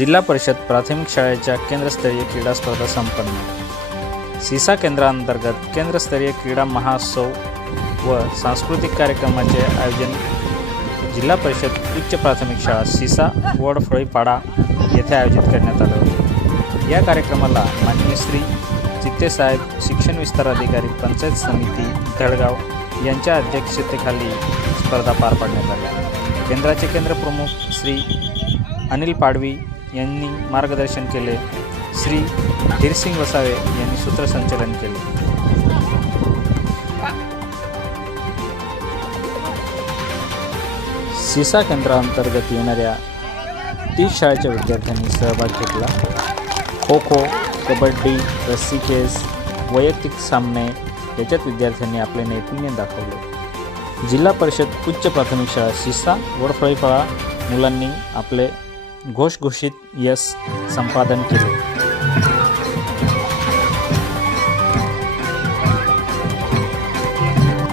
जिल्हा परिषद प्राथमिक शाळेच्या केंद्रस्तरीय क्रीडा स्पर्धा संपन्न. सिसा केंद्रांतर्गत केंद्रस्तरीय क्रीडा महोत्सव व सांस्कृतिक कार्यक्रमाचे आयोजन जिल्हा परिषद उच्च प्राथमिक शाळा सिसा वडफळीपाडा येथे आयोजित करण्यात आलं होते. या कार्यक्रमाला माननीय श्री चित्तेसाहेब शिक्षण विस्तार अधिकारी पंचायत समिती धडगाव यांच्या अध्यक्षतेखाली स्पर्धा पार पाडण्यात आल्या. केंद्राचे केंद्रप्रमुख श्री अनिल पाडवी यांनी मार्गदर्शन केले. श्री धीरसिंग वसावे यांनी सूत्रसंचलन केले. सिसा केंद्राअंतर्गत येणाऱ्या तीस शाळेच्या विद्यार्थ्यांनी सहभाग घेतला. खो खो कबड्डी रस्सीखेच वैयक्तिक सामने याच्यात विद्यार्थ्यांनी आपले नैपुण्य दाखवले. जिल्हा परिषद उच्च प्राथमिक शाळा सिसा वडफळीपाळा मुलांनी आपले घोषघोषित यश संपादन केले.